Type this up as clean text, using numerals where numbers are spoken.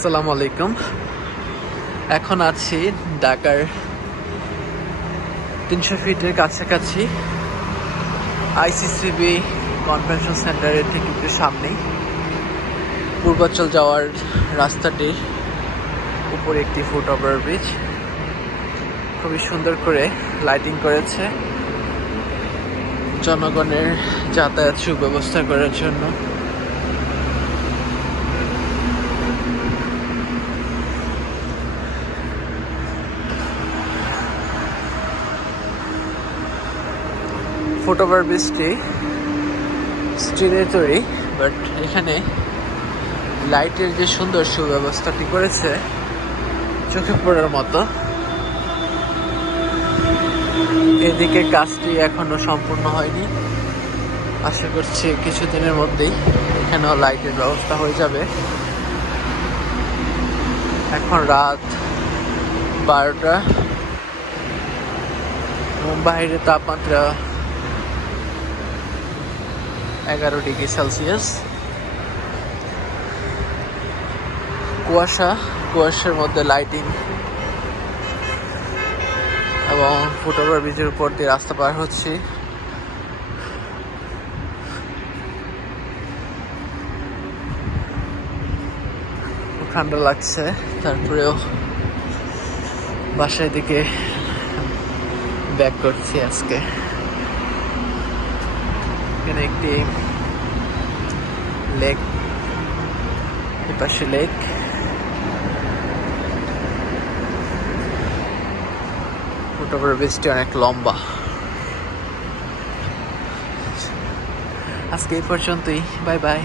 আসসালামু আলাইকুম। এখন আছি ঢাকার 300 ফিটের কাছাকাছি আইসিসিবি কনভেনশন সেন্টারের ঠিক একটু সামনেই পূর্বাচল যাওয়ার রাস্তাটির উপরে একটি ফুট ওভার ব্রিজ খুবই সুন্দর করে লাইটিং করেছে জনগণের যাতায়াত সুব্যবস্থা করার জন্য। ফুট ওভার ব্রিজটি স্টিলের তৈরি, বাট এখানে লাইটের যে সুন্দর সুব্যবস্থাটি করেছে চোখে পড়ার মতো। এদিকে কাজটি এখনো সম্পূর্ণ হয়নি, আশা করছি কিছুদিনের মধ্যেই এখানেও লাইটের ব্যবস্থা হয়ে যাবে। এখন রাত 12টা, বাইরের তাপমাত্রা 11 ডিগ্রি সেলসিয়াস। কুয়াশার মধ্যে লাইটিং এবং ফুট ওভার ব্রিজের উপর দিয়ে রাস্তা পার হচ্ছি। ঠান্ডা লাগছে, তারপরেও বাসায় দিকে ব্যাক করছি আজকে। এখানে একটি লেক, এপাশে লেক। ফুট ওভার ব্রিজটি অনেক লম্বা। আজকে এই পর্যন্তই, বাই বাই।